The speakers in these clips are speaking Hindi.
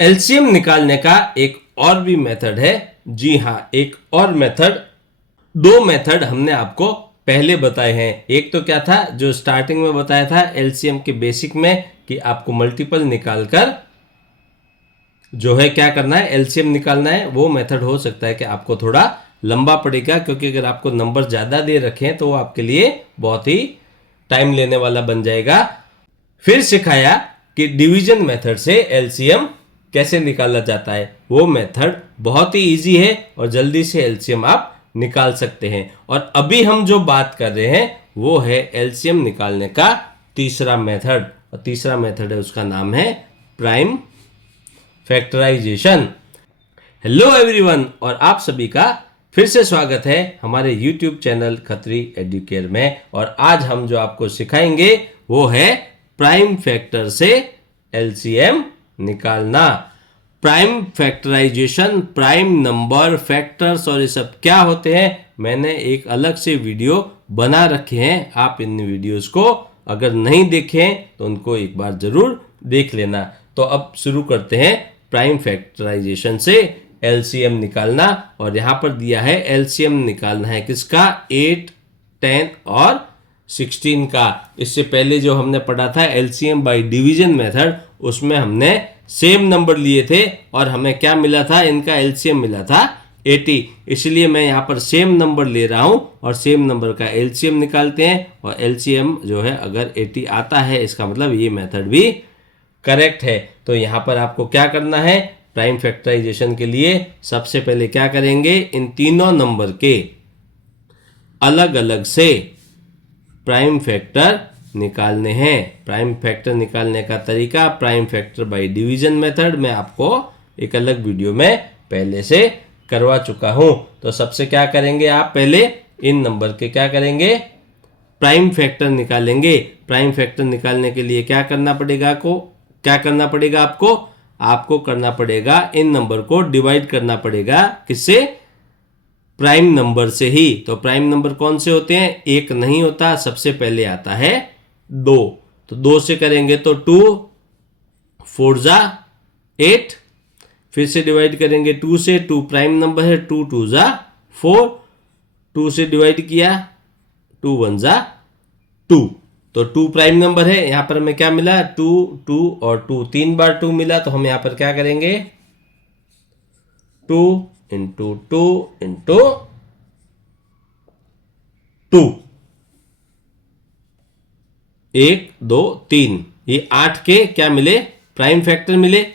एलसीएम निकालने का एक और भी मेथड है। जी हाँ, एक और मेथड, दो मेथड हमने आपको पहले बताए हैं। एक तो क्या था, जो स्टार्टिंग में बताया था एलसीएम के बेसिक में, कि आपको मल्टीपल निकालकर जो है क्या करना है, एलसीएम निकालना है। वो मेथड हो सकता है कि आपको थोड़ा लंबा पड़ेगा, क्योंकि अगर आपको नंबर ज्यादा दे रखे हैं तो वो आपके लिए बहुत ही टाइम लेने वाला बन जाएगा। फिर सिखाया कि डिवीजन मेथड से एलसीएम कैसे निकाला जाता है। वो मेथड बहुत ही इजी है और जल्दी से एलसीएम आप निकाल सकते हैं। और अभी हम जो बात कर रहे हैं वो है एलसीएम निकालने का तीसरा मेथड, और तीसरा मेथड है, उसका नाम है प्राइम फैक्टराइजेशन। हेलो एवरीवन, और आप सभी का फिर से स्वागत है हमारे YouTube चैनल खत्री एडुकेयर में। और आज हम जो आपको सिखाएंगे वो है प्राइम फैक्टर से एलसीएम निकालना। Prime factorisation, prime number, factors और ये सब क्या होते हैं, मैंने एक अलग से वीडियो बना रखे हैं। आप इन वीडियोस को अगर नहीं देखें तो उनको एक बार जरूर देख लेना। तो अब शुरू करते हैं प्राइम फैक्टराइजेशन से एलसीएम निकालना। और यहां पर दिया है एलसीएम निकालना है किसका, 8, 10 और 16 का। इससे पहले जो हमने पढ़ा था एलसीएम बाय डिवीजन मेथड, उसमें हमने सेम नंबर लिए थे और हमें क्या मिला था, इनका एलसीएम मिला था 80। इसलिए मैं यहाँ पर सेम नंबर ले रहा हूँ और सेम नंबर का एलसीएम निकालते हैं। और एलसीएम जो है अगर 80 आता है, इसका मतलब ये मेथड भी करेक्ट है। तो यहाँ पर आपको क्या करना है, प्राइम फैक्टराइजेशन के लिए सबसे पहले क्या करेंगे, इन तीनों नंबर के अलग अलग से प्राइम फैक्टर निकालने हैं। प्राइम फैक्टर निकालने का तरीका prime factor by division method मैं आपको एक अलग वीडियो में पहले से करवा चुका हूं। तो सबसे क्या करेंगे, आप पहले इन नंबर के क्या करेंगे, प्राइम फैक्टर निकालेंगे। प्राइम फैक्टर निकालने के लिए क्या करना पड़ेगा, आपको करना पड़ेगा इन नंबर को डिवाइड करना पड़ेगा। किससे, प्राइम नंबर से ही। तो प्राइम नंबर कौन से होते हैं, एक नहीं होता, सबसे पहले आता है 2। तो 2 से करेंगे तो 2 4 जा 8, फिर से डिवाइड करेंगे 2 से, 2 प्राइम नंबर है, 2 2 जा 4, 2 से डिवाइड किया, 2 1 जा 2। तो 2 प्राइम नंबर है। यहां पर हमें क्या मिला, 2 2 और 2, 3 बार 2 मिला। तो हम यहां पर क्या करेंगे, 2 इंटू 2 इंटू 2, 1 2 3, ये 8 के क्या मिले, प्राइम फैक्टर मिले।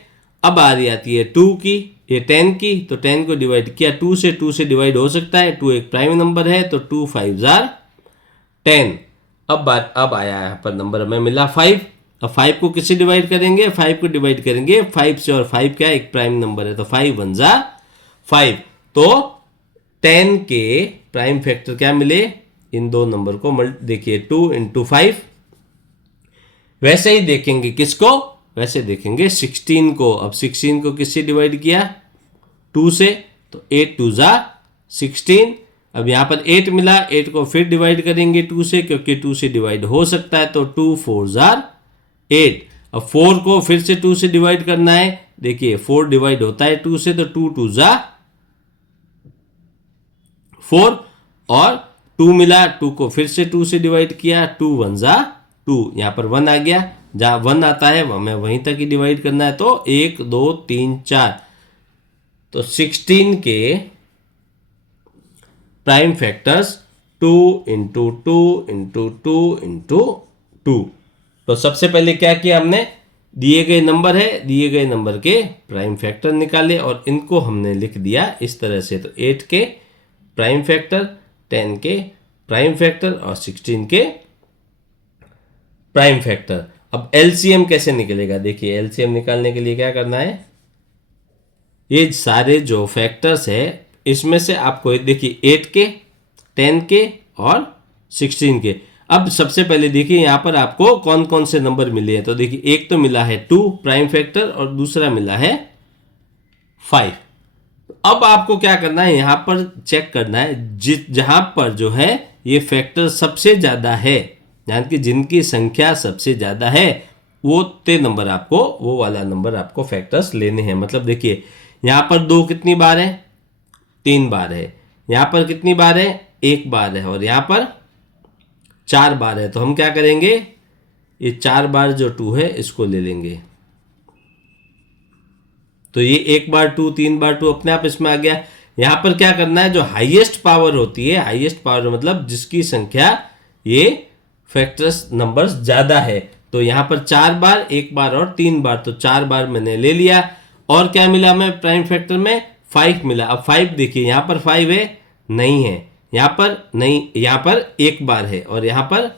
अब आ रही आती है 2 की, ये 10 की। तो 10 को डिवाइड किया 2 से डिवाइड हो सकता है, 2 एक प्राइम नंबर है, तो 2 5 जार 10। अब आया यहाँ पर नंबर हमें मिला 5। अब 5 को किससे डिवाइड करेंगे, 5 को डिवाइड करेंगे 5 से, और 5 क्या एक प्राइम नंबर है, तो 5 1 जा 5। तो 10 के प्राइम फैक्टर क्या मिले, इन दो नंबर को देखिए 2 इंटू 5। वैसे ही देखेंगे किसको, वैसे देखेंगे 16 को। अब 16 को किससे डिवाइड किया, 2 से, तो 8 2 जा 16। अब यहां पर 8 मिला, 8 को फिर डिवाइड करेंगे 2 से, क्योंकि 2 से डिवाइड हो सकता है, तो 2 4 जार 8। अब 4 को फिर से 2 से डिवाइड करना है, देखिए 4 डिवाइड होता है 2 से, तो 2 2 जा 4, और 2 मिला, 2 को फिर से 2 से डिवाइड किया, 2 1 जा 2। यहां पर 1 आ गया, जहां 1 आता है हमें वहीं तक ही डिवाइड करना है, तो 1 2 3 4। तो 16 के prime factors 2 into 2 into 2 into 2। तो सबसे पहले क्या किया हमने, दिए गए नंबर है, दिए गए नंबर के प्राइम फैक्टर निकाले और इनको हमने लिख दिया इस तरह से। तो 8 के प्राइम फैक्टर, 10 के प्राइम फैक्टर और 16 के प्राइम फैक्टर। अब एलसीएम कैसे निकलेगा, देखिए एलसीएम निकालने के लिए क्या करना है, ये सारे जो फैक्टर्स है इसमें से आपको देखिए 8 के, 10 के और 16 के। अब सबसे पहले देखिए यहां पर आपको कौन कौन से नंबर मिले हैं। तो देखिए एक तो मिला है 2 प्राइम फैक्टर और दूसरा मिला है 5। अब आपको क्या करना है, यहां पर चेक करना है जहां पर जो है ये फैक्टर सबसे ज्यादा है, यानी कि जिनकी संख्या सबसे ज्यादा है वो नंबर आपको, वो वाला नंबर आपको फैक्टर्स लेने हैं। मतलब देखिए यहां पर 2 कितनी बार है, 3 बार है, यहां पर कितनी बार है, 1 बार है, और यहां पर 4 बार है। तो हम क्या करेंगे, ये 4 बार जो 2 है इसको ले लेंगे। तो ये 1 बार 2, 3 बार 2 अपने आप इसमें आ गया। यहां पर क्या करना है, जो हाईएस्ट पावर होती है, हाईएस्ट पावर मतलब जिसकी संख्या ये फैक्टर्स नंबर्स ज्यादा है, तो यहां पर 4 बार, 1 बार और 3 बार, तो 4 बार मैंने ले लिया। और क्या मिला हमें प्राइम फैक्टर में, 5 मिला। अब 5 देखिए यहां पर 5 है, नहीं है, यहां पर नहीं, यहां पर 1 बार है और यहां पर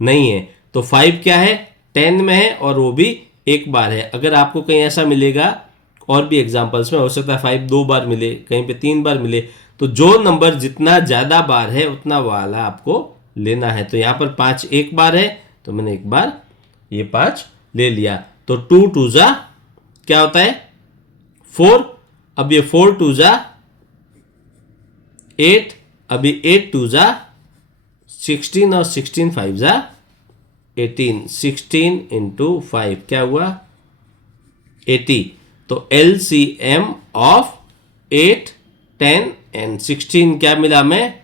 नहीं है, तो 5 क्या है, 10 में है और वो भी 1 बार है। अगर आपको कहीं ऐसा मिलेगा, और भी एग्जांपल्स में हो सकता है 5 2 बार मिले, कहीं पे 3 बार मिले, तो जो नंबर जितना ज्यादा बार है उतना वाला आपको लेना है। तो यहां पर 5 1 बार है, तो मैंने 1 बार ये 5 ले लिया। तो 2 2 जा क्या होता है, 4। अब ये 4 2 जा 8, अभी 8 2 जा 16 और 16 5 जा 18, 16 इंटू 5 क्या हुआ, 80। तो LCM ऑफ 8, 10 एंड 16 क्या मिला हमें,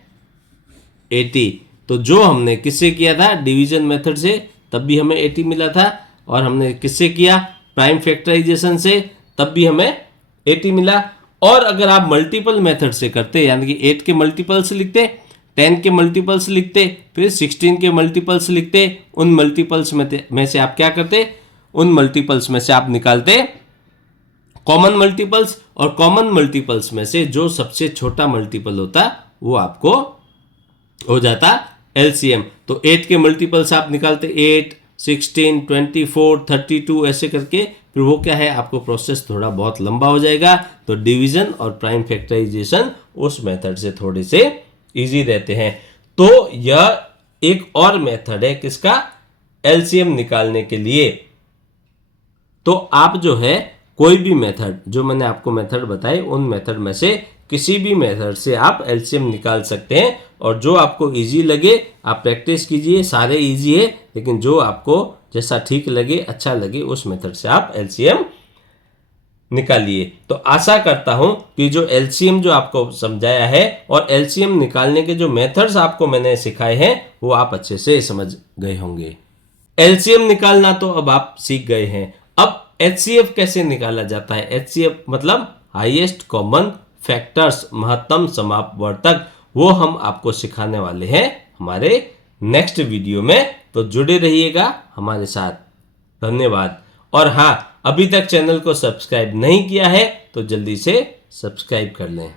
80। तो जो हमने किससे किया था, डिवीजन मेथड से, तब भी हमें 80 मिला था, और हमने किससे किया, प्राइम फैक्टराइजेशन से, तब भी हमें 80 मिला। और अगर आप मल्टीपल मेथड से करते, यानी कि 8 के मल्टीपल्स लिखते, 10 के मल्टीपल्स लिखते, फिर 16 के मल्टीपल्स लिखते, उन मल्टीपल्स में से आप क्या करते, उन मल्टीपल्स में से आप निकालते कॉमन मल्टीपल्स, और कॉमन मल्टीपल्स में से जो सबसे छोटा मल्टीपल होता वो आपको हो जाता LCM। तो 8 के मल्टीपल्स आप निकालते, 8, 16, 24, 32 ऐसे करके, फिर वो क्या है, आपको प्रोसेस थोड़ा बहुत लंबा हो जाएगा। तो डिवीजन और प्राइम फैक्टराइजेशन उस मेथड से थोड़े से इजी रहते हैं। तो यह एक और मेथड है किसका, LCM निकालने के लिए। तो आप जो है कोई भी मेथड, जो मैंने आपको मेथड बताए, उन मेथड में से किसी भी मेथड से आप LCM निकाल सकते हैं, और जो आपको इजी लगे आप प्रैक्टिस कीजिए। सारे इजी है, लेकिन जो आपको जैसा ठीक लगे, अच्छा लगे, उस मेथड से आप LCM निकालिए। तो आशा करता हूं कि जो LCM जो आपको समझाया है और LCM निकालने के जो मेथड्स आपको मैंने सिखाए हैं, वो आप अच्छे से समझ गए होंगे। LCM निकालना तो अब आप सीख गए हैं। अब HCF कैसे निकाला जाता है, HCF मतलब हाईएस्ट कॉमन फैक्टर्स, महत्तम समापवर्तक, वो हम आपको सिखाने वाले हैं हमारे नेक्स्ट वीडियो में। तो जुड़े रहिएगा हमारे साथ। धन्यवाद। और हाँ, अभी तक चैनल को सब्सक्राइब नहीं किया है तो जल्दी से सब्सक्राइब कर लें।